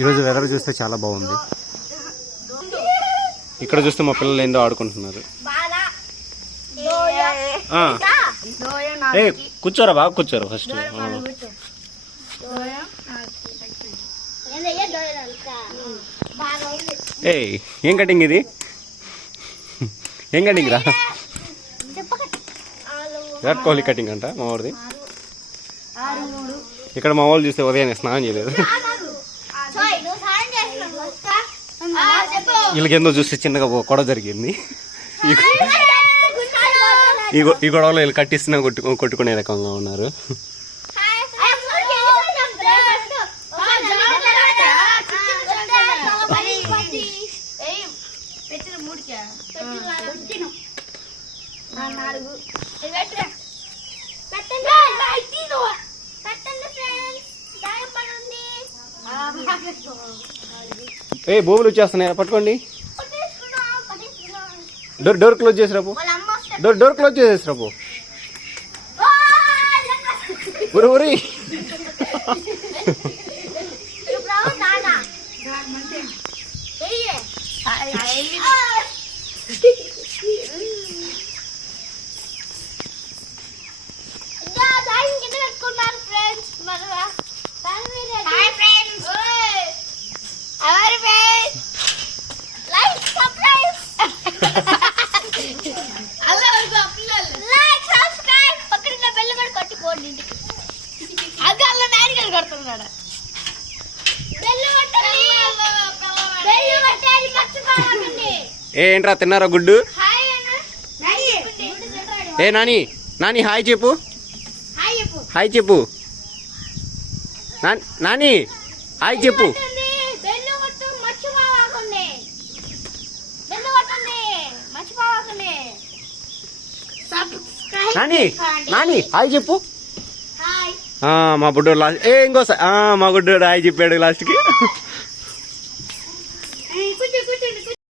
ఈరోజు వెదర్ చూస్తే చాలా బాగుంది. ఇక్కడ చూస్తే మా పిల్లలు ఏందో ఆడుకుంటున్నారు. ఏ కూర్చోరా బాగా కూర్చోరా ఫస్ట్. ఏ ఏం కటింగ్ ఇది? ఏం కటింగ్ రా? విరాట్ కోహ్లీ కటింగ్ అంట మా వాడిది. ఇక్కడ మా వాళ్ళు చూస్తే ఉదయాన్నే స్నానం చేయలేదు. వీళ్ళకేందో చూస్తే చిన్నగా గొడవ జరిగింది. ఈ గొడవలో వీళ్ళు కట్టిస్తున్నా కొట్టుకునే రకంగా ఉన్నారు. ఏ భూములు వచ్చేస్తున్నాయి, పట్టుకోండి. డోర్ క్లోజ్ చేసి రాపు. డోర్ క్లోజ్ చేసేసి రాపు. ఊరి ఊరి ఏంట్రా తిన్నారా గుడ్డు? ఏ నాని నాని హాయ్ చెప్పు. హాయ్ చెప్పు నాని, హాయ్ చెప్పు. నాని నాని హాయ్ చెప్పు. మా బుడ్డోడు లాస్ట్ ఇంకోసారి మా గుడ్డోడు హాయ్ చెప్పాడు లాస్ట్కి.